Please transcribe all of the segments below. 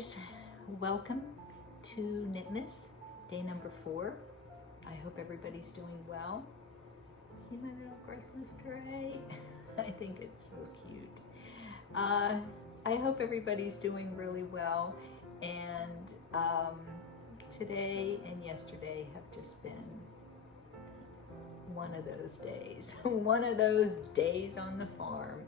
guys, welcome to KNITMAS, day number 4. I hope everybody's doing well. See my little Christmas tree? I think it's so cute. I hope everybody's doing really well, and today and yesterday have just been one of those days, one of those days on the farm.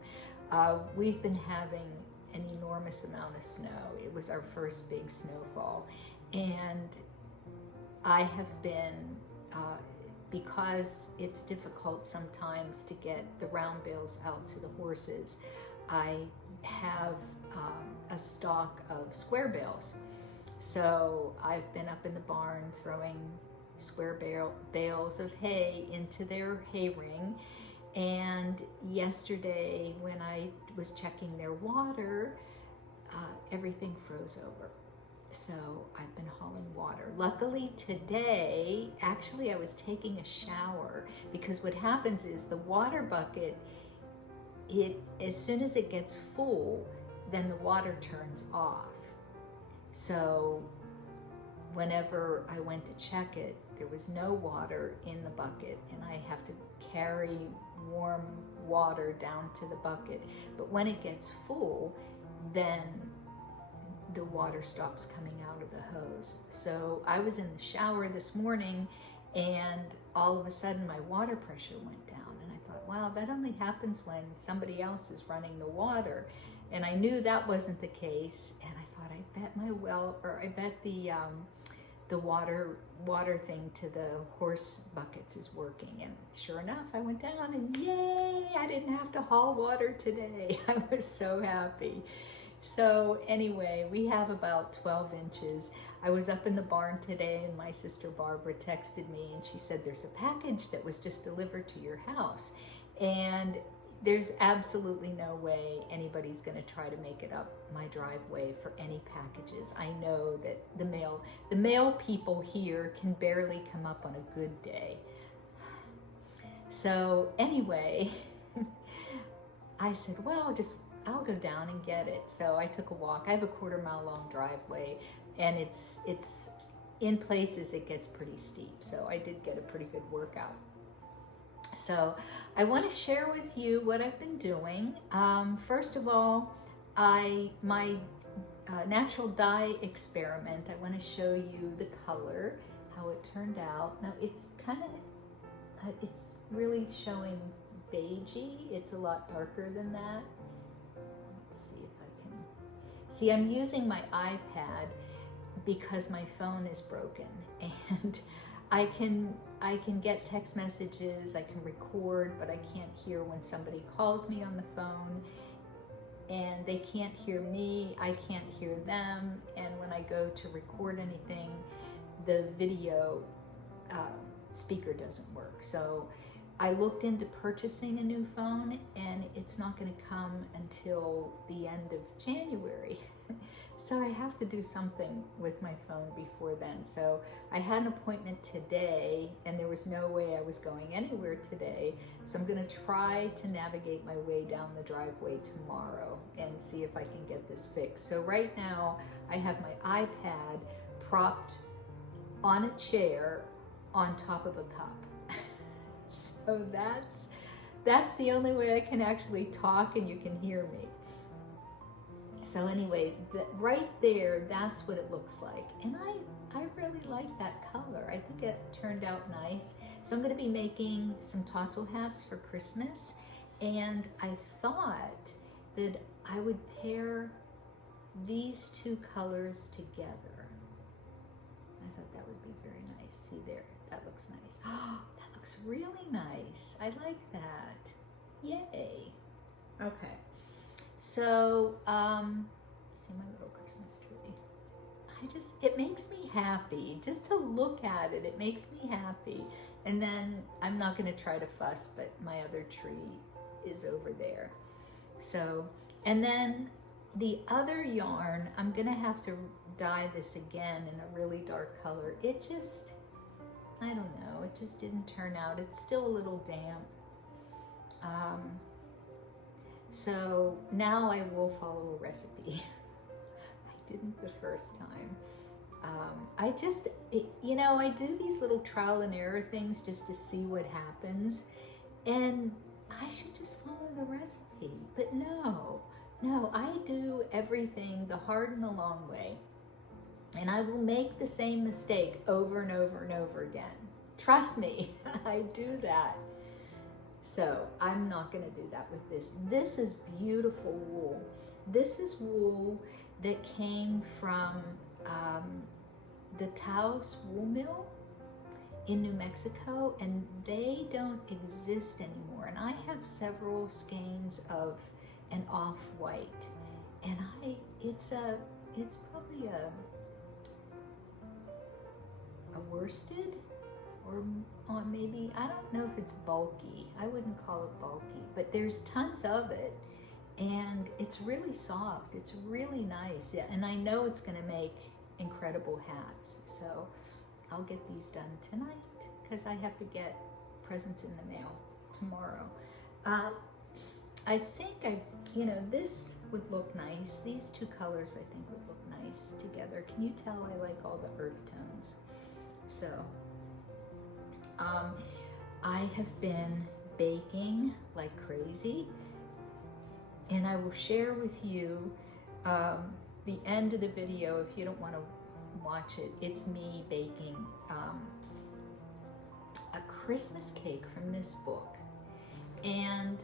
We've been having an enormous amount of snow. It was our first big snowfall, and I have been, because it's difficult sometimes to get the round bales out to the horses, I have a stock of square bales. So I've been up in the barn throwing square bales of hay into their hay ring. And yesterday when I was checking their water, everything froze over. So I've been hauling water. Luckily today, actually I was taking a shower, because what happens is the water bucket, as soon as it gets full, then the water turns off. So whenever I went to check it, there was no water in the bucket, and I have to carry warm water down to the bucket. But when it gets full, then the water stops coming out of the hose. So I was in the shower this morning, and all of a sudden my water pressure went down, and I thought, wow, that only happens when somebody else is running the water. And I knew that wasn't the case, and I thought, I bet my well, or I bet the water thing to the horse buckets is working. And sure enough, I went down, and yay, I didn't have to haul water today. I was so happy. So anyway, we have about 12 inches. I was up in the barn today, and my sister Barbara texted me, and she said there's a package that was just delivered to your house. And there's absolutely no way anybody's going to try to make it up my driveway for any packages. I know that the mail people here can barely come up on a good day. So anyway, I said, well, I'll go down and get it. So I took a walk. I have a 1/4 mile long driveway, and it's in places it gets pretty steep. So I did get a pretty good workout. So I want to share with you what I've been doing. First of all, my natural dye experiment, I want to show you the color, how it turned out. Now it's it's really showing beigey. It's a lot darker than that. Let's see if I can. See, I'm using my iPad because my phone is broken, and I can get text messages, I can record, but I can't hear when somebody calls me on the phone, and they can't hear me, I can't hear them, and when I go to record anything, the video speaker doesn't work. So I looked into purchasing a new phone, and it's not going to come until the end of January. So I have to do something with my phone before then. So I had an appointment today, and there was no way I was going anywhere today. So I'm going to try to navigate my way down the driveway tomorrow and see if I can get this fixed. So right now I have my iPad propped on a chair on top of a cup. So that's the only way I can actually talk and you can hear me. So anyway, right there, that's what it looks like. And I really like that color. I think it turned out nice. So I'm going to be making some tassel hats for Christmas. And I thought that I would pair these two colors together. I thought that would be very nice. See there, that looks nice. Oh, that looks really nice. I like that. Yay. Okay. So, see my little Christmas tree. It makes me happy. Just to look at it, it makes me happy. And then I'm not going to try to fuss, but my other tree is over there. So, and then the other yarn, I'm going to have to dye this again in a really dark color. It just, I don't know, it just didn't turn out. It's still a little damp. So now I will follow a recipe. I didn't the first time. I do these little trial and error things just to see what happens, and I should just follow the recipe. But no, I do everything the hard and the long way, and I will make the same mistake over and over and over again. Trust me, I do that. So I'm not going to do that with this. This is beautiful wool. This is wool that came from the Taos wool mill in New Mexico, and they don't exist anymore. And I have several skeins of an off-white, and it's probably a worsted, or maybe, I don't know if it's bulky. I wouldn't call it bulky, but there's tons of it, and it's really soft. It's really nice. Yeah, and I know it's going to make incredible hats. So I'll get these done tonight because I have to get presents in the mail tomorrow. I think this would look nice. These two colors I think would look nice together. Can you tell I like all the earth tones? So I have been baking like crazy, and I will share with you the end of the video. If you don't want to watch it, it's me baking a Christmas cake from this book. And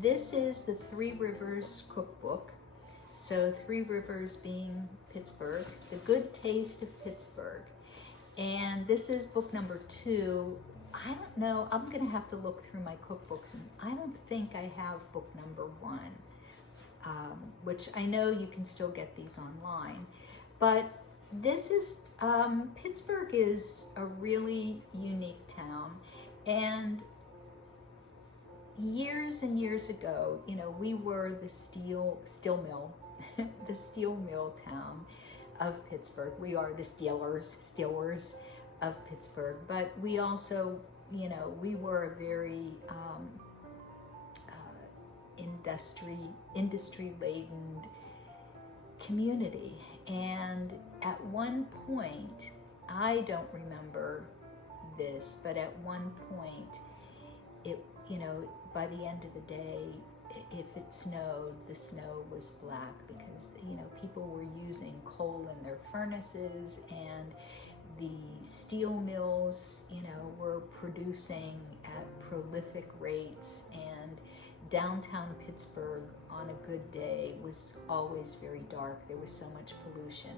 this is the Three Rivers Cookbook. So Three Rivers being Pittsburgh, The Good Taste of Pittsburgh. And this is book number 2. I don't know, I'm gonna have to look through my cookbooks, and I don't think I have book number 1, which I know you can still get these online. But this is, Pittsburgh is a really unique town, and years and years ago, we were the steel mill, the steel mill town of Pittsburgh. We are the Steelers of Pittsburgh, but we also, we were a very industry-laden community. And at one point, I don't remember this, but at one point, it, by the end of the day, if it snowed, the snow was black because, people were using coal in their furnaces, and the steel mills, were producing at prolific rates, and downtown Pittsburgh on a good day was always very dark. There was so much pollution.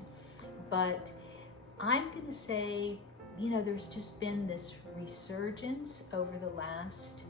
But I'm going to say, there's just been this resurgence over the last,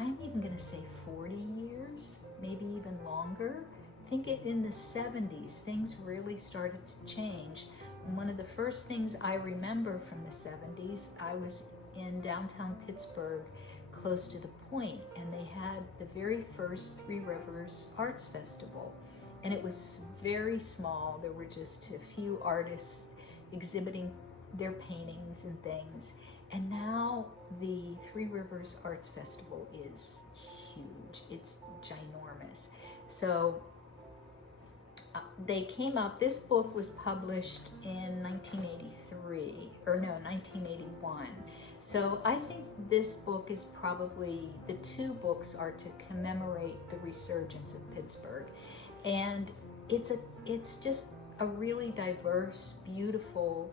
I'm even going to say 40 years, maybe even longer. I think in the 70s, things really started to change. And one of the first things I remember from the 70s, I was in downtown Pittsburgh, close to the Point, and they had the very first Three Rivers Arts Festival. And it was very small. There were just a few artists exhibiting their paintings and things. And now the Three Rivers Arts Festival is huge. It's ginormous. So they came up, this book was published in 1981. So I think this book is probably, the 2 books are to commemorate the resurgence of Pittsburgh. And it's just a really diverse, beautiful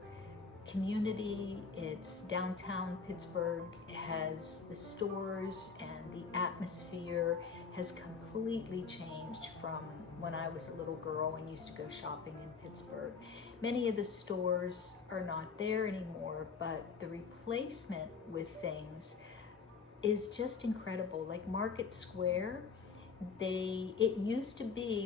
community. It's downtown Pittsburgh. It has the stores, and the atmosphere has completely changed from when I was a little girl and used to go shopping in Pittsburgh. Many of the stores are not there anymore, but the replacement with things is just incredible. Like Market Square,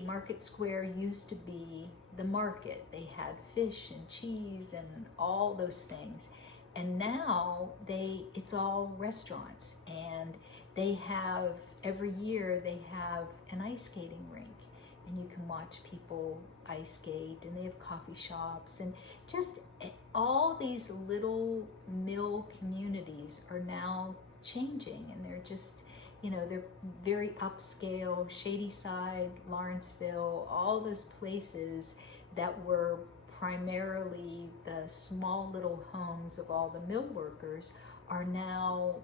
Market Square used to be the market. They had fish and cheese and all those things. And now it's all restaurants, and they have, every year they have an ice skating rink, and you can watch people ice skate, and they have coffee shops, and just all these little mill communities are now changing, and they're just, they're very upscale. Shadyside, Lawrenceville, all those places that were primarily the small little homes of all the mill workers are now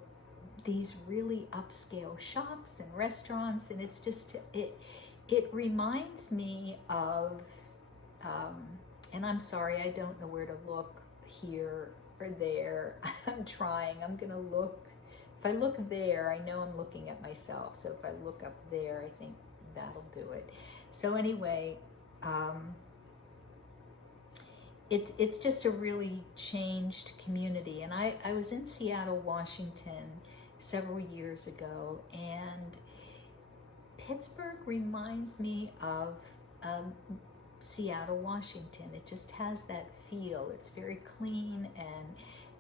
these really upscale shops and restaurants, and it's just, it reminds me of, and I'm sorry, I don't know where to look here or there. I'm trying. I'm gonna look. If I look there, I know I'm looking at myself. So if I look up there, I think that'll do it. So anyway, it's just a really changed community. And I was in Seattle, Washington several years ago, and Pittsburgh reminds me of Seattle, Washington. It just has that feel. It's very clean, and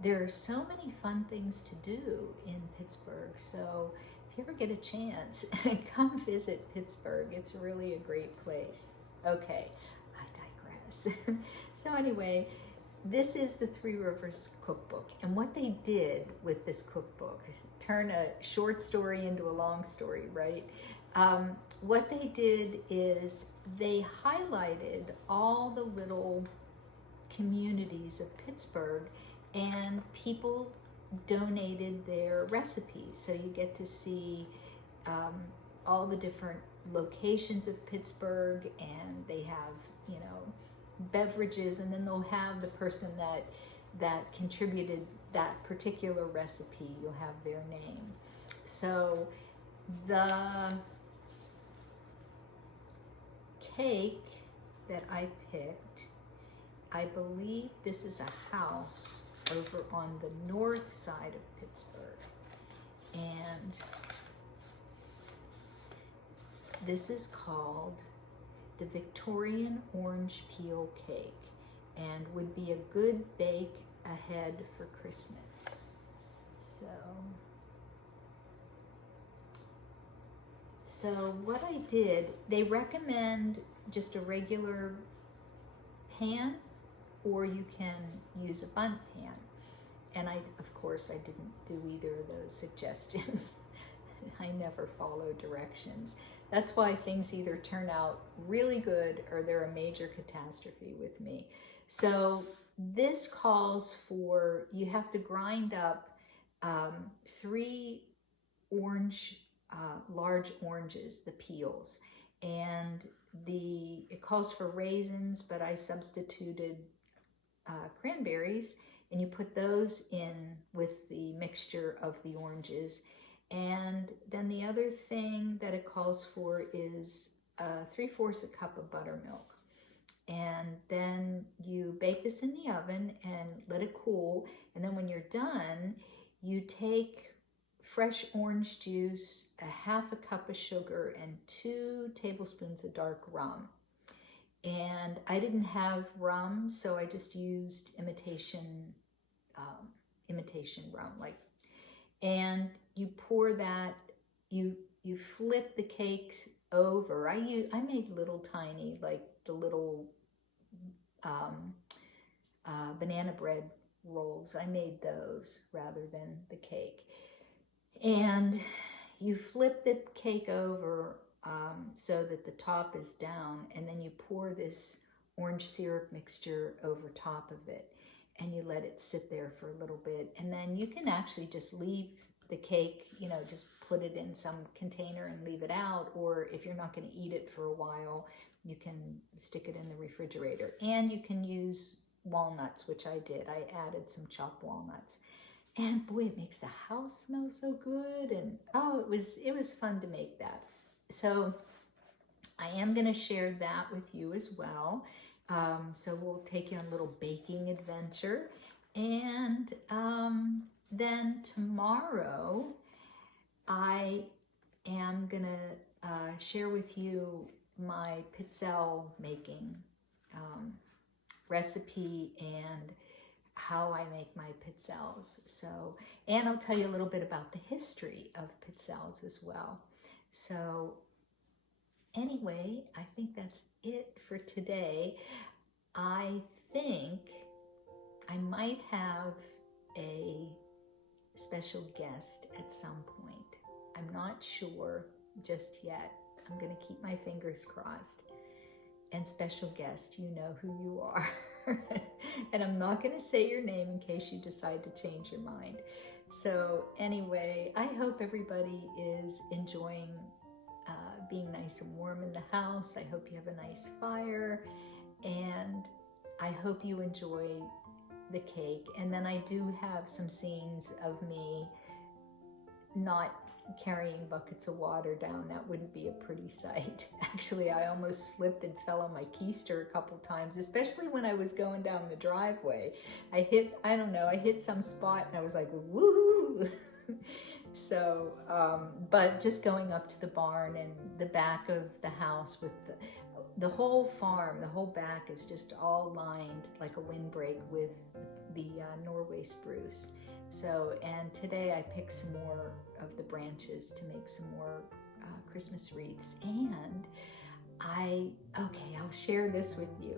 there are so many fun things to do in Pittsburgh. So if you ever get a chance, come visit Pittsburgh. It's really a great place. Okay, I digress. So anyway, this is the Three Rivers Cookbook. And what they did with this cookbook, turn a short story into a long story, right? What they did is they highlighted all the little communities of Pittsburgh, and people donated their recipes. So you get to see all the different locations of Pittsburgh, and they have, you know, beverages, and then they'll have the person that contributed that particular recipe, you'll have their name. So the cake that I picked, I believe this is a house over on the north side of Pittsburgh, and this is called the Victorian orange peel cake, and would be a good bake ahead for Christmas. So what I did, they recommend just a regular pan, or you can use a bundt pan. And of course, I didn't do either of those suggestions. I never follow directions. That's why things either turn out really good or they're a major catastrophe with me. So this calls for, you have to grind up 3 large oranges, the peels, and it calls for raisins, but I substituted cranberries, and you put those in with the mixture of the oranges. And then the other thing that it calls for is 3/4 a cup of buttermilk. And then you bake this in the oven and let it cool. And then when you're done, you take fresh orange juice, a 1/2 cup of sugar, and 2 tablespoons of dark rum. And I didn't have rum, so I just used imitation rum, and you pour that, you flip the cakes over. I made little tiny, like the little banana bread rolls. I made those rather than the cake. And you flip the cake over so that the top is down, and then you pour this orange syrup mixture over top of it, and you let it sit there for a little bit. And then you can actually just leave the cake, you know, just put it in some container and leave it out, or if you're not going to eat it for a while, you can stick it in the refrigerator. And you can use walnuts, which I did. I added some chopped walnuts. And boy, it makes the house smell so good. And oh, it was fun to make that. So I am going to share that with you as well. So we'll take you on a little baking adventure. And then tomorrow, I am going to share with you my pitzel making recipe and how I make my pitzels. So, and I'll tell you a little bit about the history of pitzels as well. So anyway, I think that's it for today. I think I might have a special guest at some point. I'm not sure just yet. I'm going to keep my fingers crossed. And special guest, you know who you are. And I'm not going to say your name in case you decide to change your mind. So anyway, I hope everybody is enjoying being nice and warm in the house. I hope you have a nice fire, and I hope you enjoy the cake. And then I do have some scenes of me not carrying buckets of water down. That wouldn't be a pretty sight. Actually, I almost slipped and fell on my keister a couple times, especially when I was going down the driveway. I hit some spot and I was like, woo! So, but just going up to the barn and the back of the house with the whole farm, the whole back is just all lined like a windbreak with the Norway spruce. So, and today I picked some more of the branches to make some more Christmas wreaths. And I'll share this with you.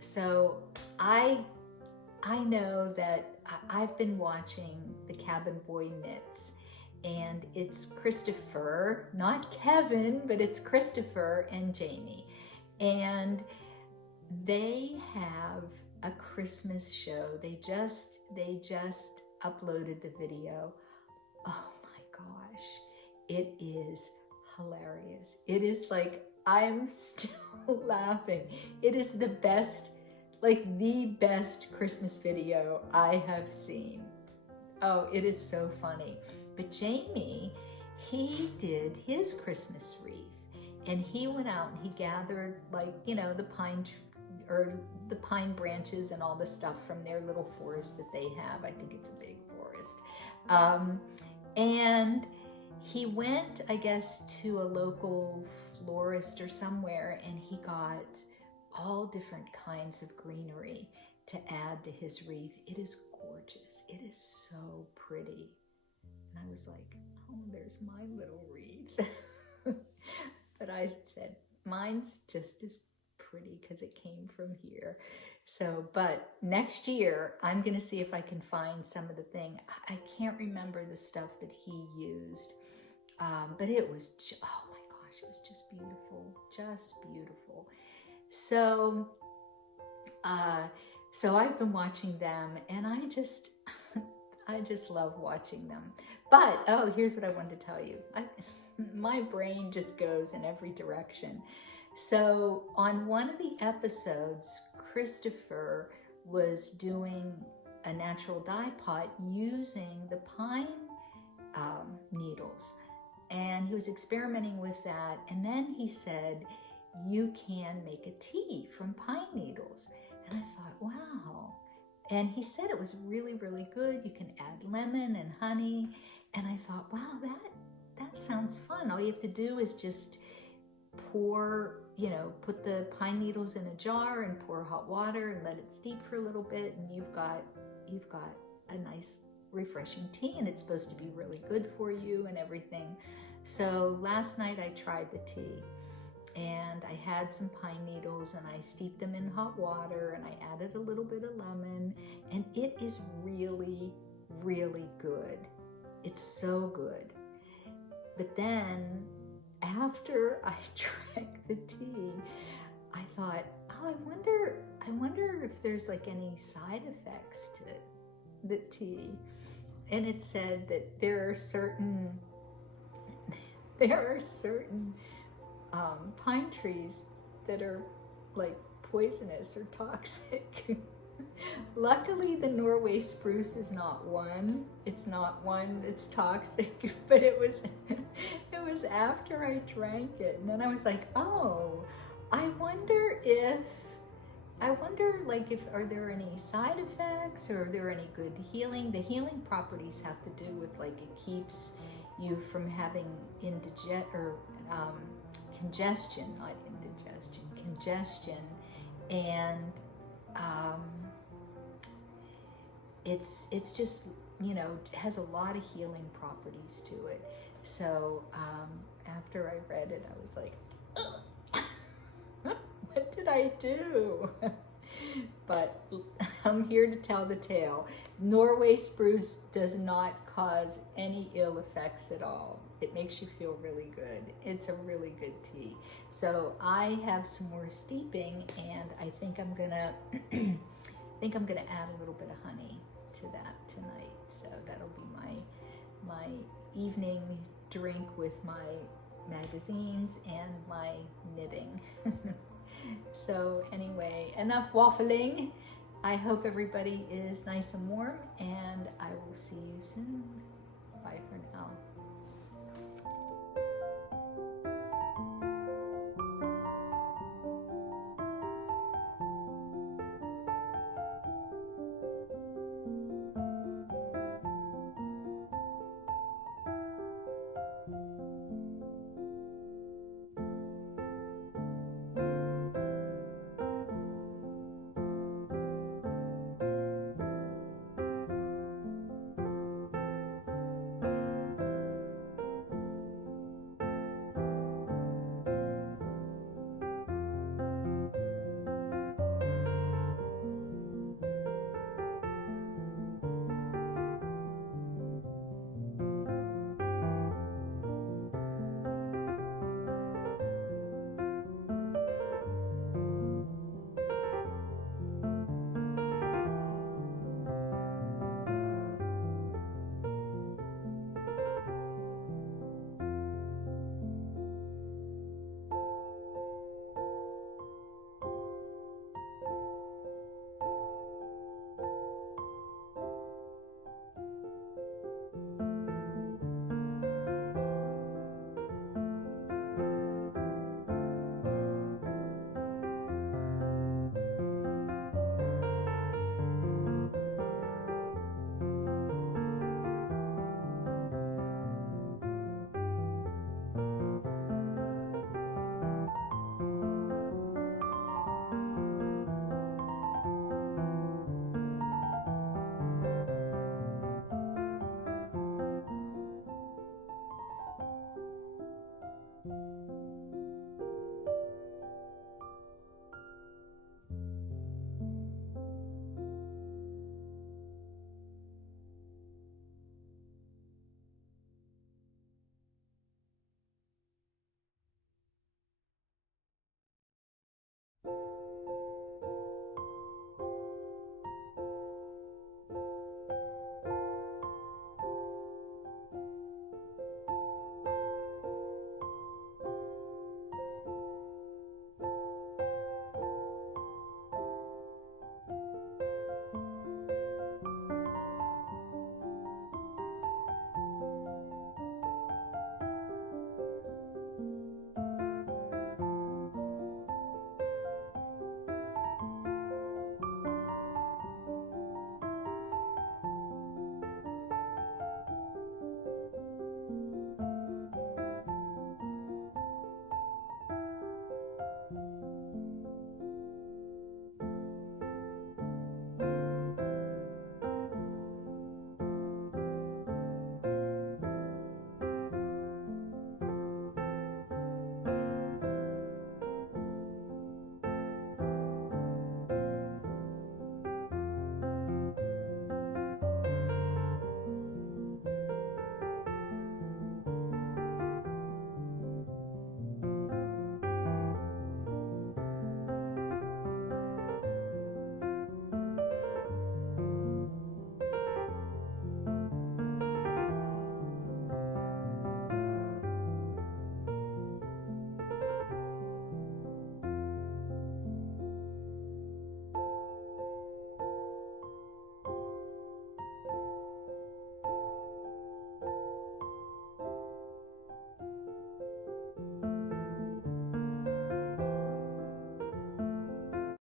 So I know that I've been watching the Cabin Boy Knits, and it's Christopher, not Kevin, but it's Christopher and Jamie. And they have a Christmas show. They just uploaded the video. Oh my gosh, it is hilarious. It is like, I'm still laughing. It is the best, like the best Christmas video I have seen. Oh, it is so funny. But Jamie, he did his Christmas wreath, and he went out and he gathered, like, you know, the pine branches and all the stuff from their little forest that they have. I think it's a big forest. And he went, I guess, to a local florist or somewhere, and he got all different kinds of greenery to add to his wreath. It is gorgeous. It is so pretty. And I was like, oh, there's my little wreath. But I said, mine's just as pretty because it came from here. So, but next year, I'm going to see if I can find some of the thing. I can't remember the stuff that he used, but it was, oh my gosh, it was just beautiful, just beautiful. So, so I've been watching them, and I just love watching them. But, oh, here's what I wanted to tell you. My brain just goes in every direction. So on one of the episodes, Christopher was doing a natural dye pot using the pine needles. And he was experimenting with that. And then he said, you can make a tea from pine needles. And I thought, wow. And he said it was really, really good. You can add lemon and honey. And I thought, wow, that sounds fun. All you have to do is just pour, put the pine needles in a jar and pour hot water and let it steep for a little bit, and you've got a nice refreshing tea, and it's supposed to be really good for you and everything. So last night I tried the tea, and I had some pine needles and I steeped them in hot water, and I added a little bit of lemon, and it is really, really good. It's so good. But then after I drank the tea, I thought, oh, I wonder if there's like any side effects to the tea. And it said that there are certain pine trees that are like poisonous or toxic. Luckily, the Norway spruce is not one. It's not one that's toxic, but it was after I drank it. And then I was like, oh, I wonder are there any side effects, or are there any good healing? The healing properties have to do with, like, it keeps you from having congestion, and it's just, has a lot of healing properties to it. So after I read it, I was like, what did I do? But I'm here to tell the tale. Norway spruce does not cause any ill effects at all. It makes you feel really good. It's a really good tea. So I have some more steeping, and I think I'm gonna add a little bit of honey to that tonight. So that'll be my evening drink with my magazines and my knitting. So anyway, enough waffling. I hope everybody is nice and warm, and I will see you soon. Bye for now.